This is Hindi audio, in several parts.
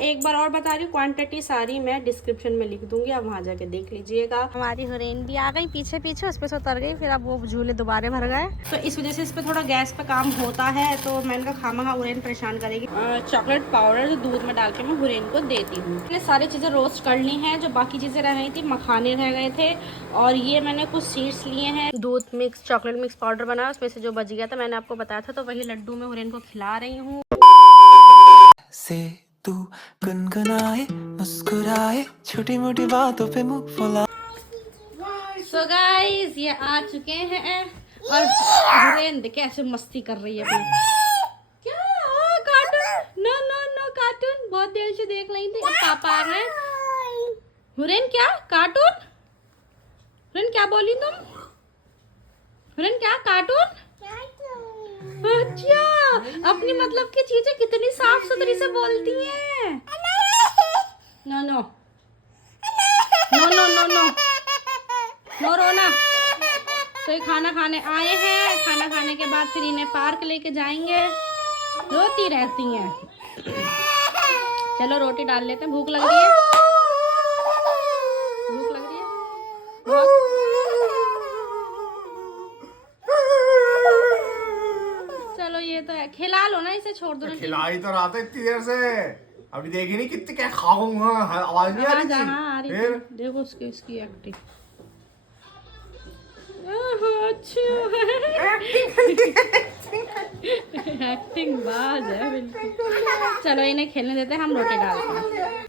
एक बार और बता रही हूँ, क्वांटिटी सारी मैं डिस्क्रिप्शन में लिख दूंगी, आप वहाँ जाके देख लीजिएगा। हमारी हुरैन भी आ गई पीछे पीछे, उस पर से उतर गई, फिर अब वो झूले दोबारा भर गए, तो इस वजह से इस पर थोड़ा गैस पे काम होता है। तो मैंने कहा खामा हुरैन परेशान करेगी। चॉकलेट पाउडर दूध में डाल के मैं हुरैन को देती हूँ। मैंने सारी चीज़ें रोस्ट कर ली हैं, जो बाकी चीज़ें रह गई थी, मखाने रह गए थे, और ये मैंने कुछ सीड्स लिए हैं। दूध मिक्स चॉकलेट मिक्स पाउडर बना, उसमें से जो बच गया था मैंने आपको बताया था, तो वही लड्डू मैं हुरैन को खिला रही हूँ। से तू गुनगुनाए मुस्कुराए छोटी मोटी बातों पे मुंह फुला। सो गाइस ये आ चुके हैं और हुरैन देखिए ऐसे मस्ती कर रही है अपनी। क्या cartoon? No no no cartoon, बहुत देर से देख रही थी, अब पापा आ गए। हुरैन क्या कार्टून? हुरैन क्या बोली तुम? हुरैन क्या कार्टून? अच्छा, अपनी मतलब की चीजें कितनी साफ सुथरी से बोलती हैं। No no no no no no no रोना। तो ये खाना खाने आए हैं, खाना खाने के बाद फिर इन्हें पार्क लेके जाएंगे, रोती रहती हैं। चलो रोटी डाल लेते हैं, भूख लग रही है, भूख लग रही है बहुत। चलो ये तो है, खिला लो ना इसे, छोड़ दो ना। खिला ही तो रहा था इतनी देर से, अभी देखी नहीं कितनी क्या खाऊंगा, आवाज नहीं आ रही थी। आ रही फिर थी, देखो उसकी एक्टिंग। एक्टिंग बाज है बिल्कुल। चलो इन्हें खेलने देते हैं, हम रोटी डालते हैं।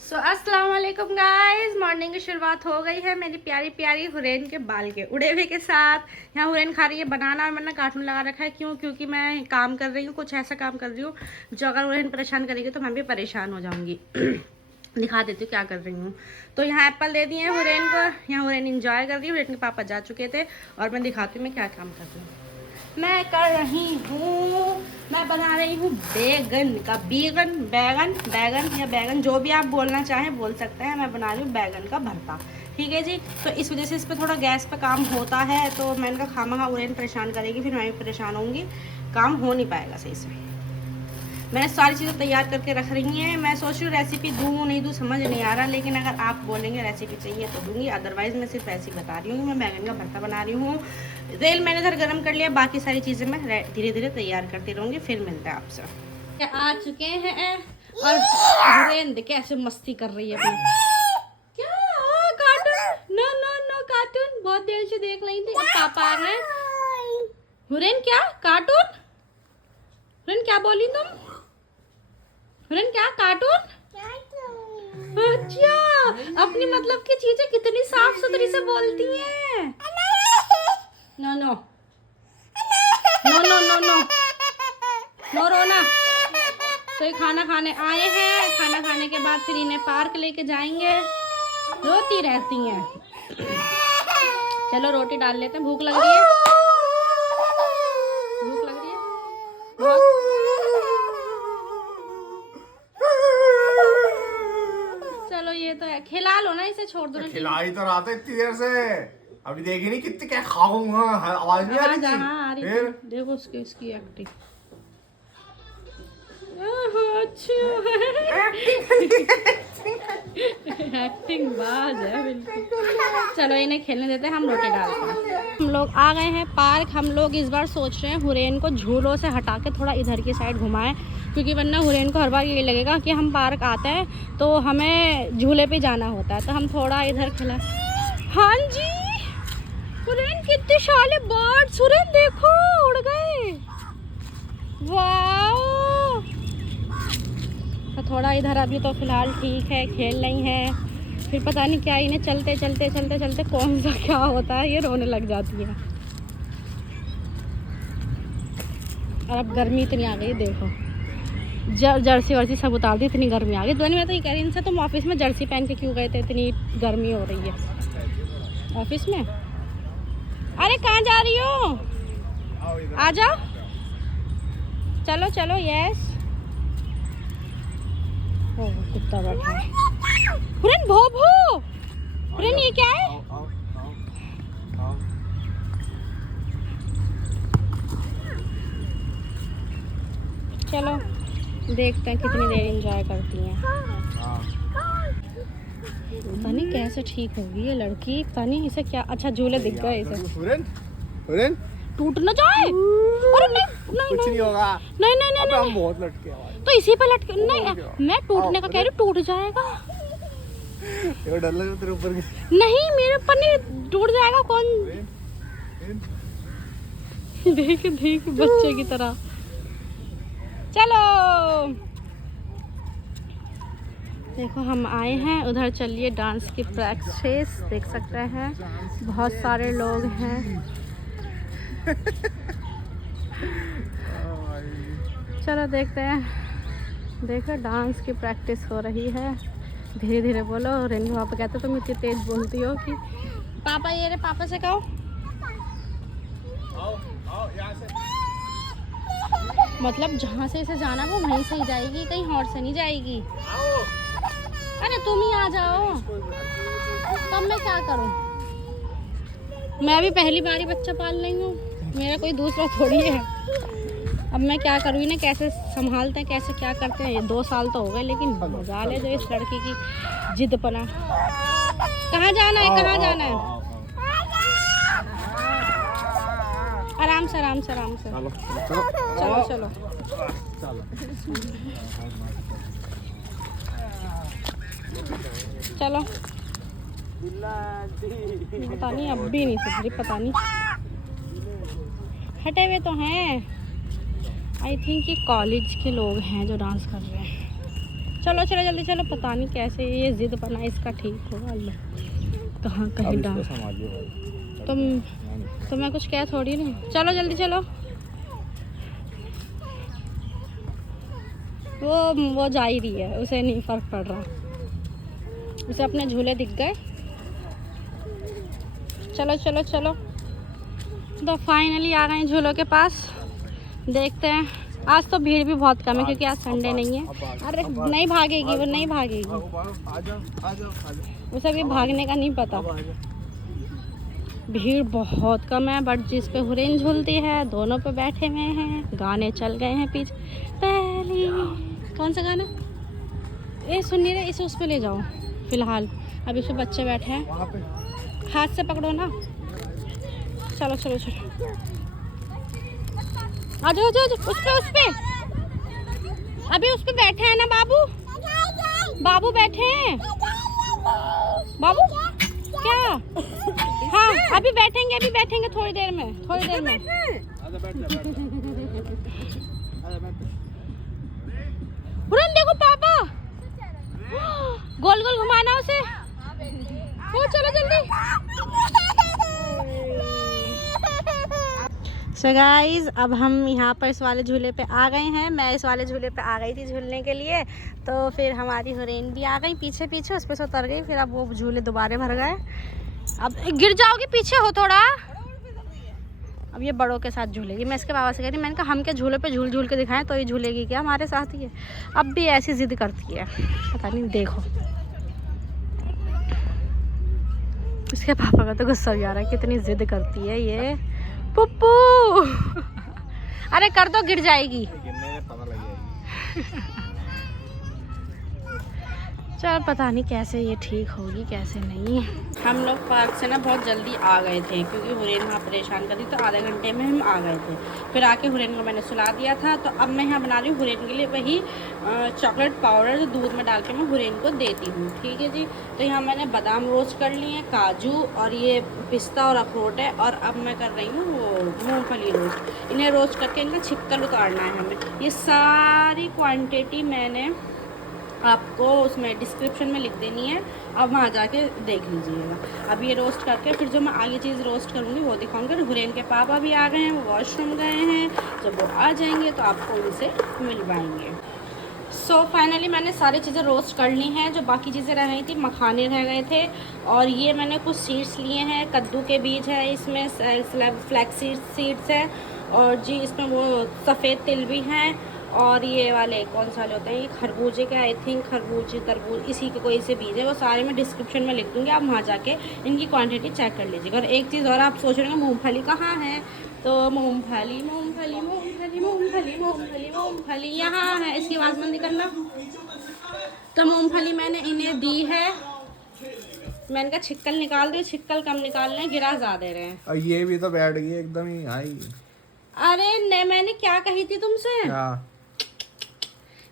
सो अस्सलाम वालेकुम गाइस, मॉर्निंग की शुरुआत हो गई है मेरी प्यारी प्यारी हुरैन के बाल के उड़े हुए के साथ। यहाँ हुरैन खा रही है बनाना, और मैंने कार्टून लगा रखा है। क्यों? क्योंकि मैं काम कर रही हूँ, कुछ ऐसा काम कर रही हूँ जो अगर हुरैन परेशान करेगी तो मैं भी परेशान हो जाऊँगी। दिखा देती हूँ क्या कर रही हूँ। तो यहाँ एप्पल दे दिए हैं हुरैन को, यहाँ हुरैन इंजॉय कर रही है। हुरैन के पापा जा चुके थे और मैं दिखाती हूँ मैं क्या काम कर रही हूँ। मैं कर रही हूँ, मैं बना रही हूँ बैगन का, बैगन बैगन बैगन या बैगन जो भी आप बोलना चाहें बोल सकते हैं। मैं बना रही हूँ बैगन का भरता, ठीक है जी। तो इस वजह से इस पर थोड़ा गैस पे काम होता है, तो मैंने कहा खामा हुरैन परेशान करेगी, फिर मैं भी परेशान होंगी, काम हो नहीं पाएगा सही से। मैंने सारी चीज़ें तैयार करके रख रही हैं। मैं सोच रही हूँ रेसिपी दूँ नहीं दूँ समझ नहीं आ रहा, लेकिन अगर आप बोलेंगे रेसिपी चाहिए तो दूँगी, अदरवाइज़ मैं सिर्फ ऐसी बता रही हूँ। मैं बैगन का भरता बना रही हूँ। तेल मैंने इधर गर्म कर लिया, बाकी सारी चीज़ें मैं धीरे धीरे तैयार करती रहूँगी। फिर मिलते हैं आपसे। आ चुके हैं और हुरैन देखिए ऐसे मस्ती कर रही है अपनी। क्या cartoon? No no no cartoon, बहुत देर से देख रही थी, अब पापा आ गए। हुरैन क्या कार्टून? हुरैन क्या बोली तुम? हुरैन क्या कार्टून? अच्छा, अपनी मतलब की चीजें कितनी साफ सुथरी से बोलती हैं। No no no no no no no रोना। तो ये खाना खाने आए हैं, खाना खाने के बाद फिर इन्हें पार्क लेके जाएंगे, रोती रहती हैं। चलो रोटी डाल लेते हैं, भूख लग रही है, भूख लग रही है बहुत। चलो ये तो है, खिला लो ना इसे, छोड़ दो ना। खिला ही तो रहा था इतनी देर से, अभी देखी नहीं कितनी क्या खाऊंगा, आवाज नहीं आ रही थी। आ रही फिर थी, देखो उसकी एक्टिंग। एक्टिंग बाज है बिल्कुल। चलो इन्हें खेलने देते हैं, हम रोटी डालते हैं। हम लोग आ गए हैं पार्क। हम लोग इस बार सोच रहे हैं हुरैन को झूलों से हटा के थोड़ा इधर की साइड घुमाएं, क्योंकि वरना हुरैन को हर बार ये लगेगा कि हम पार्क आते हैं तो हमें झूले पे जाना होता है, तो हम थोड़ा इधर खिला। हाँ जी, हुरैन कितने सारे बर्ड्स, हुरैन देखो उड़ गए, वाह। तो थोड़ा इधर अभी तो फिलहाल ठीक है, खेल रही हैं, फिर पता नहीं क्या इन्हें चलते चलते चलते चलते कौन सा क्या होता है, ये रोने लग जाती है। और अब गर्मी इतनी आ गई, देखो जर्सी वर्सी सब उतार दी, इतनी गर्मी आ गई। दोनों में तो ये कह रही इनसे, तुम ऑफिस में जर्सी पहन के क्यों गए थे, इतनी गर्मी हो रही है ऑफिस में। अरे कहाँ जा रही हो, आ जाओ, चलो चलो। यस, कुत्ता बैठा है। हुरैन भो भो, हुरैन ये क्या है? चलो देखते हैं कितनी देर एंजॉय करती हैं। पता नहीं कैसे ठीक होगी ये लड़की, पता नहीं इसे क्या। अच्छा झूले दिख गए इसे, टूट ना जाए। अरे नहीं नहीं कुछ नहीं होगा। नहीं नहीं नहीं, हम बहुत लटके हैं तो इसी पे लटके। नहीं मैं टूटने का कह रही हूँ, टूट जाएगा। डर लग तेरे ऊपर। नहीं मेरे ऊपर नहीं टूट जाएगा। कौन देख देख बच्चे की तरह। चलो देखो हम आए हैं उधर, चलिए डांस की प्रैक्टिस देख सकते हैं, बहुत सारे लोग हैं। चलो देखते हैं। देखो डांस की प्रैक्टिस हो रही है। धीरे धीरे बोलो। रेनू पापा कहते तुम इतनी तेज बोलती हो कि पापा ये रे, पापा से कहो। मतलब जहाँ से इसे जाना वो वहीं से ही जाएगी, कहीं और से नहीं जाएगी। अरे तुम ही आ जाओ, तब मैं क्या करूं? मैं भी पहली बार ही बच्चा पाल रही हूँ, मेरा कोई दूसरा थोड़ी है। अब मैं क्या करूँ, इन्हें कैसे संभालते हैं, कैसे क्या करते हैं। ये 2 साल तो हो गए, लेकिन मजाल है जो इस लड़की की जिद पना। कहाँ जाना है, कहाँ जाना है? आराम से आराम से आराम से। चलो चलो चलो। पता नहीं अब भी नहीं सुधरी, पता नहीं। हटे हुए तो हैं। आई थिंक ये कॉलेज के लोग हैं जो डांस कर रहे हैं। चलो चलो जल्दी चलो। पता नहीं कैसे ये जिद बना इसका ठीक होगा। अल्लाह कहाँ कहीं डांस। तो मैं कुछ कह थोड़ी नहीं। चलो जल्दी चलो। वो जा ही रही है, उसे नहीं फर्क पड़ रहा, उसे अपने झूले दिख गए। चलो चलो चलो। तो फाइनली आ गए हैं झूलों के पास। देखते हैं। आज तो भीड़ भी बहुत कम है क्योंकि आज संडे नहीं है। अरे नहीं भागेगी वो, नहीं भागेगी, उसे भी भागने का नहीं पता। भीड़ बहुत कम है, बट जिस पे हुरैन झूलती है दोनों पे बैठे हुए हैं। गाने चल गए हैं पीछे। पहली कौन सा गाना? ये सुन नहीं रहे, इसे उस पे ले जाओ फिलहाल। अभी उसमें बच्चे बैठे हैं, हाथ से पकड़ो ना। चलो चलो चलो आ जाओ जाओ। उस पे अभी उस पे बैठे हैं ना बाबू। बाबू बैठे हैं। बाबू क्या? हाँ अभी बैठेंगे थोड़ी देर में, थोड़ी देर में। हुरैन देखो पापा, गोल गोल घुमाना उसे। हो चलो जल्दी। सो गाइज अब हम यहाँ पर इस वाले झूले पे आ गए हैं। मैं इस वाले झूले पे आ गई थी झूलने के लिए, तो फिर हमारी हुरैन भी आ गई पीछे पीछे, उस पर से उतर गई। फिर अब वो झूले दोबारा भर गए। अब गिर जाओगे, पीछे हो थोड़ा। अब ये बड़ों के साथ झूलेगी। मैं इसके बाबा से कह रही, मैंने कहा हम क्या झूले पे झूल झूल के दिखाएं, तो ये झूलेगी क्या हमारे साथ ही है। अब भी ऐसी जिद करती है, पता नहीं। देखो इसके पापा का तो गुस्सा भी आ रहा है, कितनी जिद करती है ये पुप्पू। अरे कर दो, गिर जाएगी। चल पता नहीं कैसे ये ठीक होगी कैसे नहीं। हम लोग पार्क से ना बहुत जल्दी आ गए थे क्योंकि हुरैन वहाँ परेशान कर दी, तो आधे घंटे में हम आ गए थे। फिर आके हुरैन को मैंने सुला दिया था। तो अब मैं यहाँ बना रही हूँ हुरैन के लिए वही चॉकलेट पाउडर जो दूध में डाल के मैं हुरैन को देती हूँ। ठीक है जी। तो यहाँ मैंने बादाम रोस्ट कर लिए हैं, काजू और ये पिस्ता और अखरोट है। और अब मैं कर रही हूँ वो मूँगफली रोस्ट। इन्हें रोस्ट करके इनका छिक्कल उतारना है हमें। ये सारी क्वान्टिटी मैंने आपको उसमें डिस्क्रिप्शन में लिख देनी है, अब वहाँ जाके देख लीजिएगा। अब ये रोस्ट करके फिर जो मैं आगे चीज़ रोस्ट करूँगी वो दिखाऊंगी। हुरैन के पापा भी आ गए हैं, वो वॉशरूम गए हैं। जब वो आ जाएंगे तो आपको उनसे मिलवाएंगे। सो फाइनली मैंने सारी चीज़ें रोस्ट कर ली हैं। जो बाकी चीज़ें रह गई थी, मखाने रह गए थे। और ये मैंने कुछ सीड्स लिए हैं, कद्दू के बीज है इसमें, फ्लैक्स सीड्स है, और जी इसमें वो सफ़ेद तिल भी हैं। और ये वाले कौन सा वाले होते हैं, ये खरबूजे के, आई थिंक खरबूजे तरबूज इसी के कोई से बीज है। वो सारे मैं डिस्क्रिप्शन में लिख दूँगी, आप वहाँ जाके इनकी क्वांटिटी चेक कर लीजिएगा। और एक चीज़ और आप सोच रहे हैं मूँगफली कहाँ है, तो मूँगफली मूँगफली मूँगफली मूँगफली मूँगफली मूँगफली मूंगफली यहाँ है, इसकी आवाज बंद करना। तो मूंगफली मैंने इन्हें दी है, मैंने कहा छिक्कल निकाल दो, छिक्कल कम निकाल रहे हैं, गिरा ज्यादा दे रहे हैं। और ये भी तो बैठ गई एकदम ही हाई। अरे नहीं, मैंने क्या कही थी तुमसे, क्या?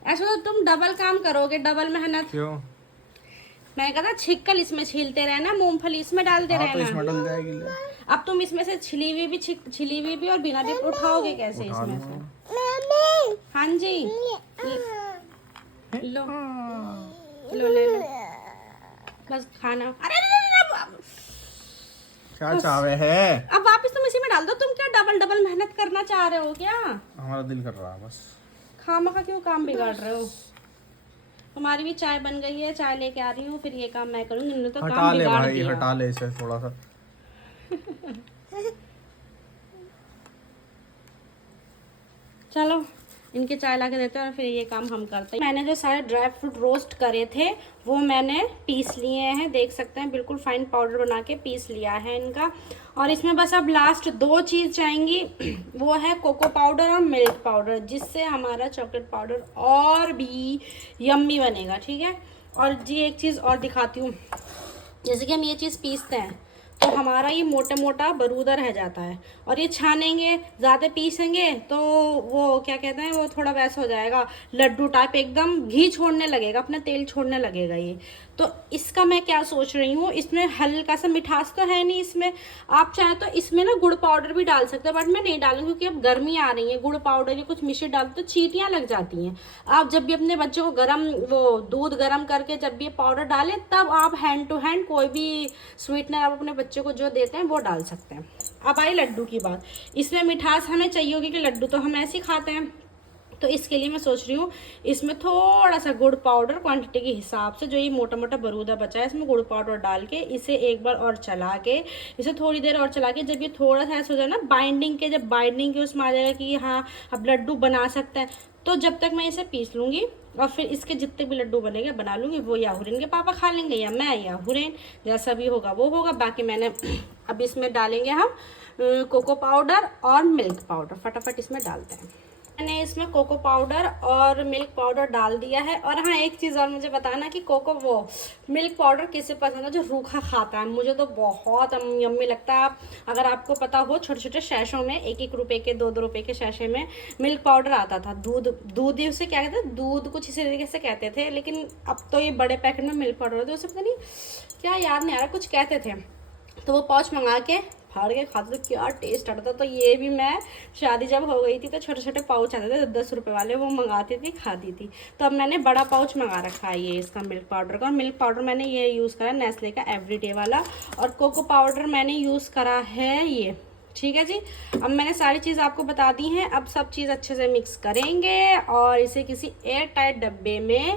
ऐसा तो तुम डबल काम करोगे, डबल मेहनत। क्यों? मैंने कहा था छिक्कल इसमें छीलते रहना, मूंगफली इसमें डालते हाँ, तो रहना। इसमें डल जाएगी ले। अब तुम इसमें से छिली हुई भी और बिना भी उठाओगे कैसे उठा इसमें लूंगा। से? हाँ जी, लो लो ले लो बस खाना। अरे क्या चाह रहे हैं? अब वापस तुम इसी में डाल दो। तुम क्या डबल डबल मेहनत करना चाह रहे हो क्या? हमारा दिल कर रहा है बस। खामखा क्यों काम बिगाड़ रहे हो? हमारी भी चाय बन गई है, चाय लेके आ रही हूँ, फिर ये काम मैं करूँगी। इन्होंने तो हटा काम ले बिगाड़ भाई, दिया। हटा ले इसे थोड़ा सा। चलो इनके चाय ला के देते हैं और फिर ये काम हम करते हैं। मैंने जो सारे ड्राई फ्रूट रोस्ट करे थे वो मैंने पीस लिए हैं, देख सकते हैं बिल्कुल फाइन पाउडर बना के पीस लिया है इनका। और इसमें बस अब लास्ट 2 चीज़ चाहेंगी, वो है कोको पाउडर और मिल्क पाउडर, जिससे हमारा चॉकलेट पाउडर और भी यम्मी बनेगा। ठीक है, और जी एक चीज़ और दिखाती हूँ। जैसे कि हम ये चीज़ पीसते हैं तो हमारा ये मोटा मोटा बरूदा रह जाता है, और ये छानेंगे, ज़्यादा पीसेंगे तो वो क्या कहते हैं, वो थोड़ा वैसा हो जाएगा लड्डू टाइप, एकदम घी छोड़ने लगेगा, अपना तेल छोड़ने लगेगा ये। तो इसका मैं क्या सोच रही हूँ, इसमें हल्का सा मिठास तो है नहीं इसमें, आप चाहे तो इसमें ना गुड़ पाउडर भी डाल सकते हो, बट मैं नहीं डालूंगी क्योंकि अब गर्मी आ रही है, गुड़ पाउडर या कुछ मिश्री डाल तो चींटियाँ लग जाती हैं। आप जब भी अपने बच्चों को दूध गर्म करके जब भी ये पाउडर डालें, तब आप हैंड टू हैंड कोई भी स्वीटनर आप अपने बच्चे को जो देते हैं वो डाल सकते हैं। अब आई लड्डू की बात, इसमें मिठास हमें चाहिए होगी कि लड्डू तो हम ऐसे ही खाते हैं, तो इसके लिए मैं सोच रही हूँ इसमें थोड़ा सा गुड़ पाउडर क्वांटिटी के हिसाब से, जो ये मोटा मोटा बरूदा बचा है इसमें गुड़ पाउडर डाल के इसे एक बार और चला के, इसे थोड़ी देर और चला के, जब ये थोड़ा सा ऐसा हो जाए ना जब बाइंडिंग के उसमें आ जाएगा कि हाँ अब लड्डू बना सकते हैं, तो जब तक मैं इसे पीस लूँगी और फिर इसके जितने भी लड्डू बनेंगे बना लूँगी। वो या हुरैन के पापा खा लेंगे या मैं या हुरैन, जैसा भी होगा वो होगा। बाकी मैंने अब इसमें डालेंगे हम कोको पाउडर और मिल्क पाउडर, फटाफट इसमें डालते हैं। मैंने इसमें कोको पाउडर और मिल्क पाउडर डाल दिया है। और हाँ एक चीज़ और मुझे बताना कि मिल्क पाउडर किसे पसंद है जो रूखा खाता है, मुझे तो बहुत यम्मी लगता है। अगर आपको पता हो, छोटे छोटे शैशों में 1-1 रुपए के 2-2 रुपए के शैशे में मिल्क पाउडर आता था। दूध ही उसे क्या कहते हैं, दूध कुछ इसी तरीके से कहते थे, लेकिन अब तो ये बड़े पैकेट में मिल्क पाउडर होता है, उसे पता नहीं क्या याद नहीं आ रहा, कुछ कहते थे। तो वो पाउच मंगा के फाड़ के खाते तो क्या टेस्ट आता था। तो ये भी मैं शादी जब हो गई थी तो छोटे छोटे पाउच आते थे 10 रुपए वाले, वो मंगाती थी खाती थी। तो अब मैंने बड़ा पाउच मंगा रखा है ये इसका मिल्क पाउडर का। और मिल्क पाउडर मैंने ये यूज़ करा है नेस्ले का एवरीडे वाला, और कोको पाउडर मैंने यूज़ करा है ये। ठीक है जी, अब मैंने सारी चीज़ आपको बता दी हैं। अब सब चीज़ अच्छे से मिक्स करेंगे और इसे किसी एयर टाइट डब्बे में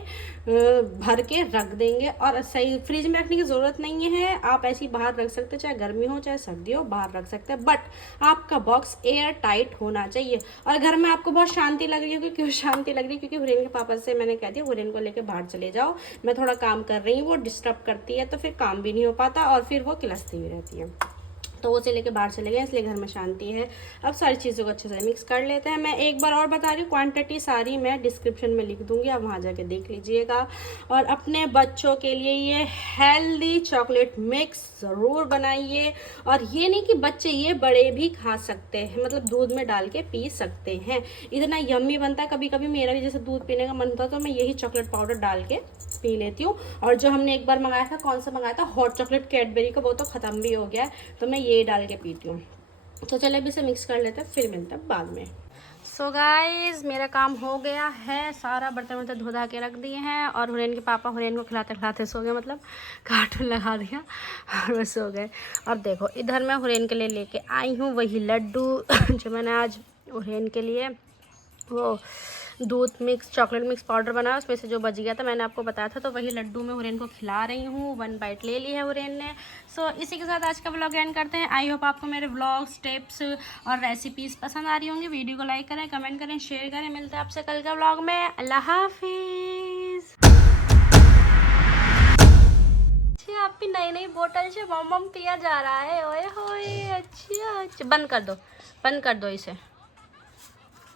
भर के रख देंगे। और सही फ्रिज में रखने की ज़रूरत नहीं है, आप ऐसे ही बाहर रख सकते हैं, चाहे गर्मी हो चाहे सर्दी हो बाहर रख सकते हैं, बट आपका बॉक्स एयर टाइट होना चाहिए। और घर में आपको बहुत शांति लग रही होगी, क्यों शांति लग रही है? क्योंकि हुरैन के पापा से मैंने कह दिया हुरैन को लेकर बाहर चले जाओ, मैं थोड़ा काम कर रही हूँ, वो डिस्टर्ब करती है तो फिर काम भी नहीं हो पाता और फिर वो किलसती भी रहती है। तो वो से लेके बाहर चले गए, इसलिए घर में शांति है। अब सारी चीज़ों को अच्छे से मिक्स कर लेते हैं। मैं एक बार और बता रही हूँ, क्वांटिटी सारी मैं डिस्क्रिप्शन में लिख दूँगी, आप वहाँ जाके देख लीजिएगा। और अपने बच्चों के लिए ये हेल्दी चॉकलेट मिक्स ज़रूर बनाइए। और ये नहीं कि बच्चे, ये बड़े भी खा सकते हैं, मतलब दूध में डाल के पी सकते हैं, इतना यम्मी बनता है। कभी कभी मेरा भी जैसे दूध पीने का मन होता है तो मैं यही चॉकलेट पाउडर डाल के पी लेती हूँ। और जो हमने एक बार मंगाया था, कौन सा मंगाया था, हॉट चॉकलेट कैडबरी का, वो तो ख़त्म भी हो गया है, तो मैं ये डाल के पीती हूँ। तो चले अभी इसे मिक्स कर लेते हैं, फिर मिलते हैं बाद में। सो गाइज मेरा काम हो गया है, सारा बर्तन वर्तन धो धा के रख दिए हैं। और हुरैन के पापा हुरैन को खिलाते खिलाते सो गए, मतलब कार्टून लगा दिया और वो सो गए। और देखो इधर मैं हुरैन के लिए लेके आई हूँ वही लड्डू जो मैंने आज हुरैन के लिए वो दूध मिक्स चॉकलेट मिक्स पाउडर बनाया, उसमें से जो बच गया था मैंने आपको बताया था, तो वही लड्डू मैं हुरैन को खिला रही हूँ। 1 बाइट ले ली है हुरैन ने। सो इसी के साथ आज का व्लॉग एंड करते हैं। आई होप आपको मेरे व्लॉग्स, टिप्स और रेसिपीज़ पसंद आ रही होंगी। वीडियो को लाइक करें, कमेंट करें, शेयर करें। मिलते हैं आपसे कल का व्लॉग में। अल्लाह हाफिज़। आप भी नई नई बोतल से बम पिया जा रहा है, ओए होए। अच्छा बंद कर दो इसे।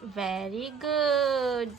Very good.